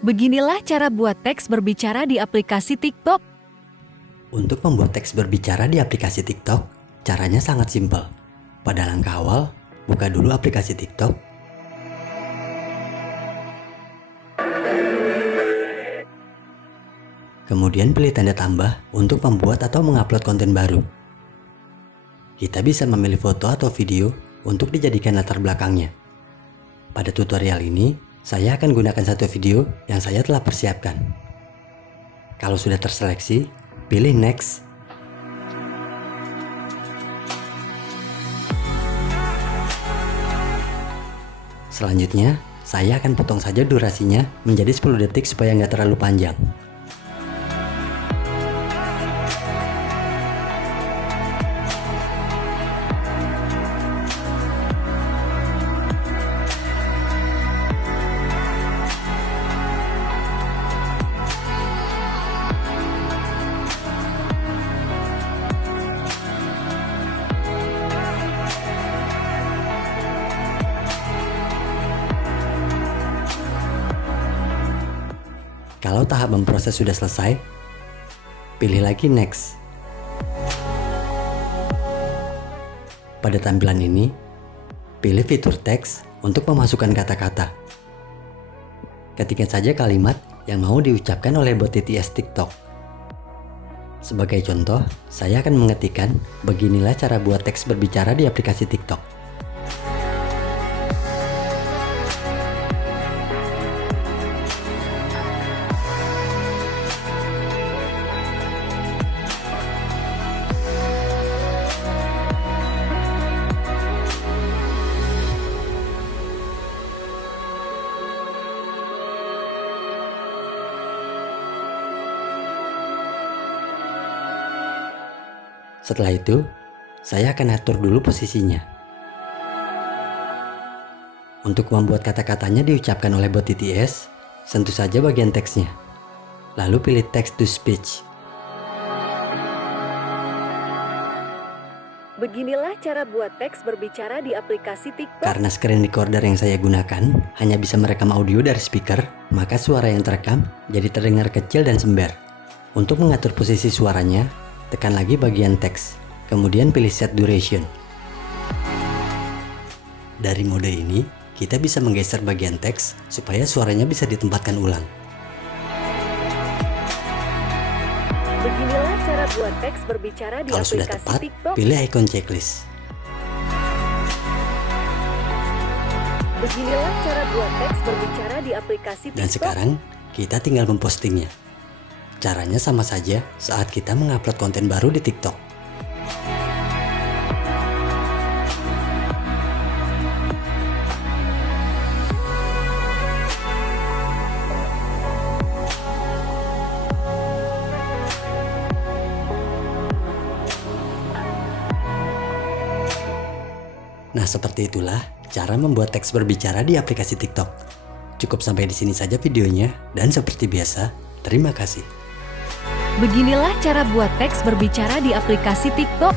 Beginilah cara buat teks berbicara di aplikasi TikTok. Untuk membuat teks berbicara di aplikasi TikTok, caranya sangat simpel. Pada langkah awal, buka dulu aplikasi TikTok. Kemudian pilih tanda tambah untuk membuat atau mengupload konten baru. Kita bisa memilih foto atau video untuk dijadikan latar belakangnya. Pada tutorial ini, saya akan gunakan satu video yang saya telah persiapkan. Kalau sudah terseleksi, pilih Next. Selanjutnya, saya akan potong saja durasinya menjadi 10 detik supaya nggak terlalu panjang. Kalau tahap memproses sudah selesai, pilih lagi Next. Pada tampilan ini, pilih fitur teks untuk memasukkan kata-kata. Ketikkan saja kalimat yang mau diucapkan oleh bot TTS TikTok. Sebagai contoh, saya akan mengetikkan, beginilah cara buat teks berbicara di aplikasi TikTok. Setelah itu, saya akan atur dulu posisinya. Untuk membuat kata-katanya diucapkan oleh bot TTS, sentuh saja bagian teksnya. Lalu pilih text to speech. Beginilah cara buat teks berbicara di aplikasi TikTok. Karena screen recorder yang saya gunakan hanya bisa merekam audio dari speaker, maka suara yang terekam jadi terdengar kecil dan sember. Untuk mengatur posisi suaranya, tekan lagi bagian teks, kemudian pilih set duration. Dari mode ini, kita bisa menggeser bagian teks supaya suaranya bisa ditempatkan ulang. Beginilah cara buat teks berbicara di Kalau sudah aplikasi tepat, TikTok. pilih icon checklist. Beginilah cara buat teks berbicara di aplikasi TikTok. Dan sekarang, kita tinggal mempostingnya. Caranya sama saja saat kita mengupload konten baru di TikTok. Nah, seperti itulah cara membuat teks berbicara di aplikasi TikTok. Cukup sampai di sini saja videonya, dan seperti biasa, terima kasih. Beginilah cara buat teks berbicara di aplikasi TikTok.